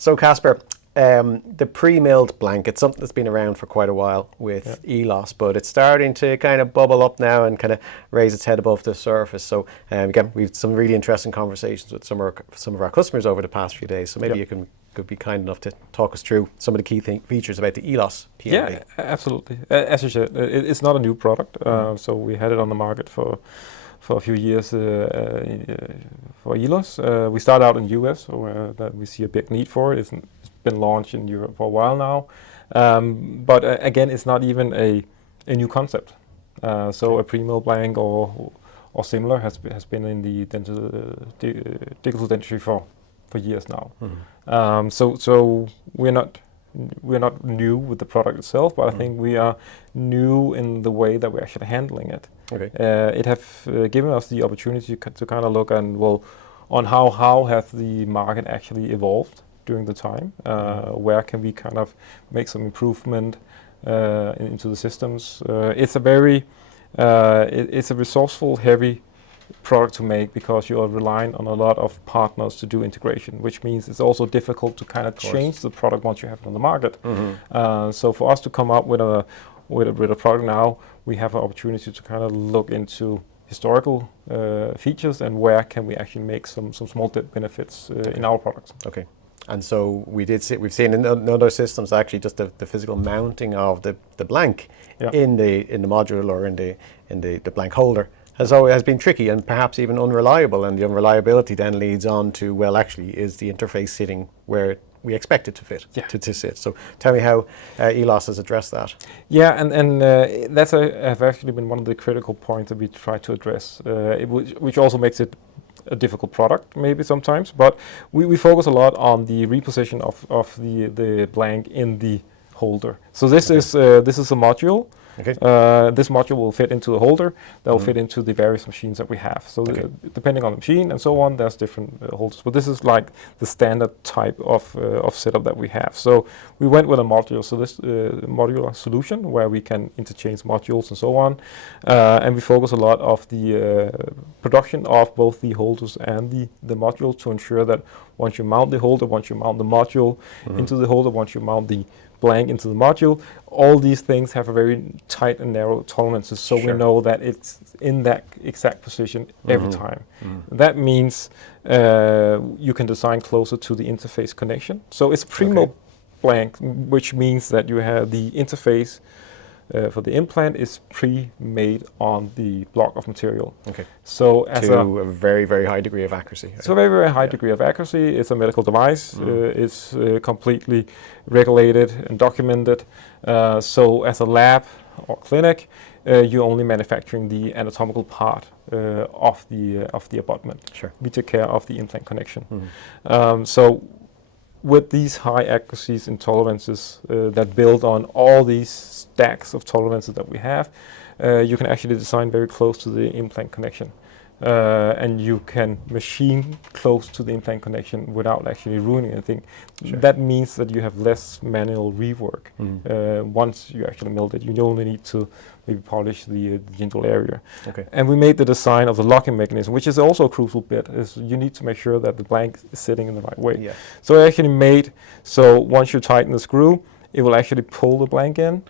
So Kasper, the pre-milled blank, it's something that's been around for quite a while with Elos, but it's starting to kind of bubble up now and kind of raise its head above the surface. So again, we've some really interesting conversations with some of our customers over the past few days. So maybe you could be kind enough to talk us through some of the key features about the Elos PMB. Yeah, absolutely. As you said, it's not a new product. So we had it on the market for a few years for Elos. We started out in the US, where that we see a big need for it. It's been launched in Europe for a while now. But again, it's not even a new concept. So a pre-milled blank or similar has been in the digital dentistry for years now. So we're not new with the product itself, but I think we are new in the way that we're actually handling it. Okay. It have given us the opportunity to kind of look on how has the market actually evolved during the time. Where can we kind of make some improvement into the systems? It's a resourceful, heavy product to make because you are relying on a lot of partners to do integration, which means it's also difficult to kind of change the product once you have it on the market. So for us to come up with a product now, we have an opportunity to kind of look into historical features and where can we actually make some small benefits in our products. Okay. And so we've seen in other systems actually just the physical mounting of the blank in the module or in the blank holder has been tricky and perhaps even unreliable, and the unreliability then leads on to, well, actually, is the interface sitting where we expect it to fit, to sit? So tell me how Elos has addressed that. Yeah, and that's have actually been one of the critical points that we try to address, which also makes it a difficult product maybe sometimes, but we focus a lot on the reposition of the blank in the holder. So this is a module. Okay. This module will fit into the holder that will fit into the various machines that we have. So depending on the machine and so on, there's different holders. But this is like the standard type of setup that we have. So we went with a module, so this modular solution where we can interchange modules and so on. And we focus a lot of the production of both the holders and the module to ensure that once you mount the holder, once you mount the module into the holder, once you mount the blank into the module, all these things have a very tight and narrow tolerances, so we know that it's in that exact position every time. That means you can design closer to the interface connection. So it's pre-milled blank, which means that you have the interface for the implant is pre-made on the block of material. Okay. So a very, very high degree of accuracy. So a very, very high degree of accuracy. It's a medical device. It's completely regulated and documented. So as a lab or clinic, you're only manufacturing the anatomical part of the abutment. Sure. We take care of the implant connection. So with these high accuracies and tolerances that build on all these stacks of tolerances that we have, you can actually design very close to the implant connection. And you can machine close to the implant connection without actually ruining anything. Sure. That means that you have less manual rework. Once you actually milled it, you only need to maybe polish the dental area. Okay. And we made the design of the locking mechanism, which is also a crucial bit, is you need to make sure that the blank is sitting in the right way. Yeah. So I actually made, so once you tighten the screw, it will actually pull the blank in.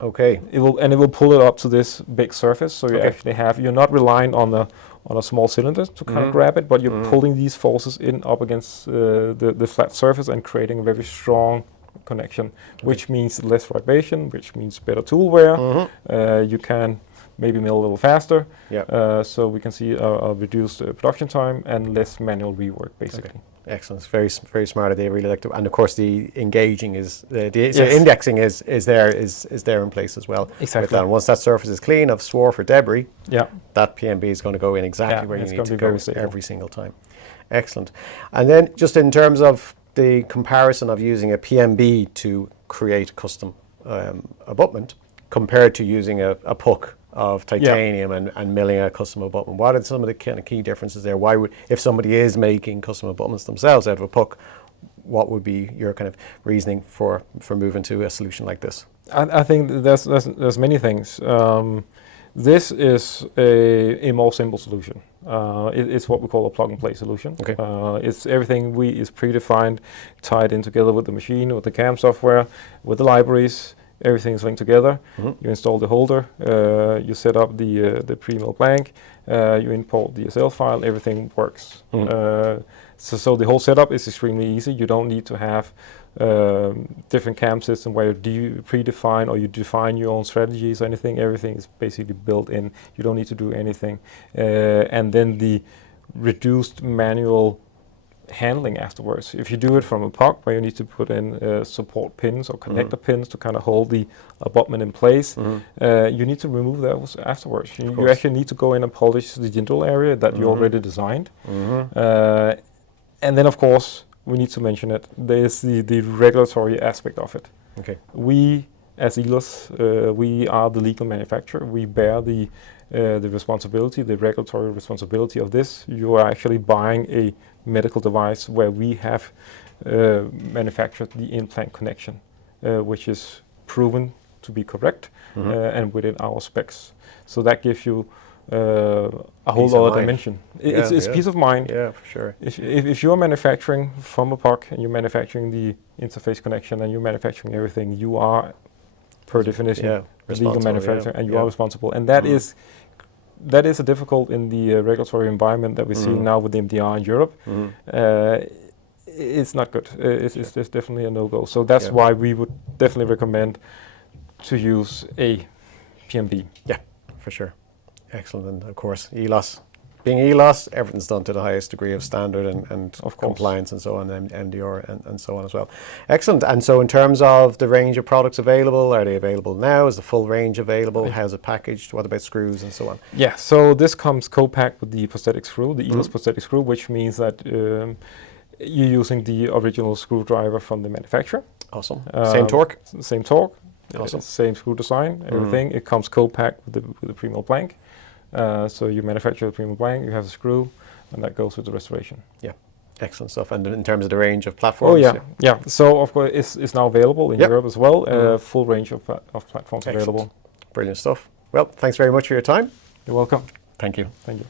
Okay. It will pull it up to this big surface, so you actually you're not relying on a small cylinder to kind of grab it, but you're pulling these forces in up against the flat surface and creating a very strong connection, which means less vibration, which means better tool wear. You can maybe mill a little faster, so we can see a reduced production time and less manual rework, basically. Okay. Excellent. It's very, very smart idea. Really like to, and of course the engaging is so indexing is there in place as well. Exactly. And once that surface is clean of swarf or debris, that PMB is going to go in exactly where you need to go every single time. Excellent. And then just in terms of the comparison of using a PMB to create a custom abutment compared to using a puck of titanium and milling a custom abutment. What are some of the kind of key differences there? Why would, if somebody is making custom abutments themselves out of a puck, what would be your kind of reasoning for moving to a solution like this? I think there's many things. This is a more simple solution. It's what we call a plug-and-play solution. Okay. It's everything is predefined, tied in together with the machine, with the CAM software, with the libraries. Everything is linked together. You install the holder, you set up the pre-milled blank, you import the SL file, everything works. So the whole setup is extremely easy. You don't need to have different CAM system where you predefine or you define your own strategies or anything. Everything is basically built in. You don't need to do anything. And then the reduced manual handling afterwards. If you do it from a POC where you need to put in support pins or connector pins to kind of hold the abutment in place, you need to remove those afterwards. You actually need to go in and polish the dental area that you already designed. And then of course, we need to mention it, there's the regulatory aspect of it. Okay. We, as Elos, we are the legal manufacturer. We bear the responsibility, the regulatory responsibility of this. You are actually buying a medical device where we have manufactured the implant connection, which is proven to be correct and within our specs. So that gives you a whole other dimension. It's peace of mind. Yeah, for sure. If you're manufacturing from a POC and you're manufacturing the interface connection and you're manufacturing everything, you are, per definition, a legal manufacturer and you are responsible. And that is a difficult in the regulatory environment that we see now with the MDR in Europe. It's not good. It's definitely a no-go. So that's why we would definitely recommend to use a PMB. Yeah, for sure. Excellent. And of course, Elos, being Elos, everything's done to the highest degree of standard and of compliance and so on, and MDR and so on as well. Excellent. And so in terms of the range of products available, are they available now? Is the full range available? How's it packaged? What about screws and so on? Yeah, so this comes co-packed with the prosthetic screw, the Elos prosthetic screw, which means that you're using the original screwdriver from the manufacturer. Awesome. Same torque? Same torque. Awesome. Same screw design, everything. It comes co-packed with the pre-milled blank. So you manufacture the pre-milled blank, you have the screw, and that goes with the restoration. Yeah, excellent stuff. And in terms of the range of platforms? Oh yeah. So of course it's now available in Europe as well. Full range of platforms available. Brilliant stuff. Well, thanks very much for your time. You're welcome. Thank you. Thank you.